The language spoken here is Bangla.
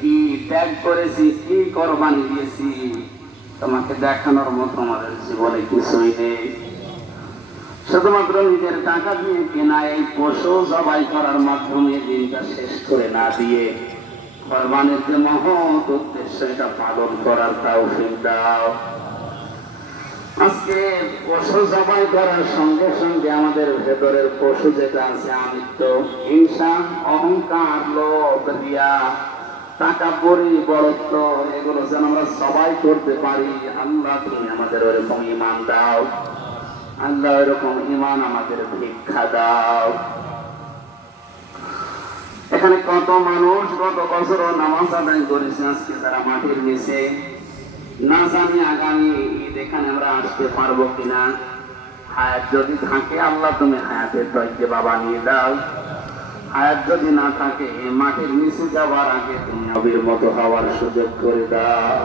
কি ত্যাগ করেছি, কি কোরবানি দিয়েছি, তোমাকে দেখানোর মতো আমাদের জীবনে কিছুই নেই। শুধুমাত্র নিজের টাকা দিয়ে কেনা এই পশু জবাই করার মাধ্যমে দিনটা শেষ করে না দিয়ে কোরবানির যে মহৎ উদ্দেশ্য এটা পালন করার তাও দাও। আজকে পশু জবাই করার সঙ্গে সঙ্গে আমাদের ভেতরের পশু যেটা আছে, আমিত্ব, হিংসা, অহংকার, লোভ রিয়া টাকা পরি বড়ত্ব এগুলো যেন আমরা সবাই করতে পারি। আল্লাহ, তুমি আমাদের ওরকম ইমান দাও। আল্লাহ, ওরকম ইমান আমাদের ভিক্ষা দাও। এখানে কত মানুষ গত বছর নামাজ আদায় করেছে, আজকে তারা মাটির নিচে। না জানি আগামী ঈদ এখানে আমরা আসতে পারব কিনা। হায়াত যদি থাকে, আল্লাহ তুমি হায়াতের দয়কে বাবা নিয়ে দাও। হায়াত যদি না থাকে মাটির নিচে যাওয়ার আগে তুমি আবির মতো হওয়ার সুযোগ করে দাও।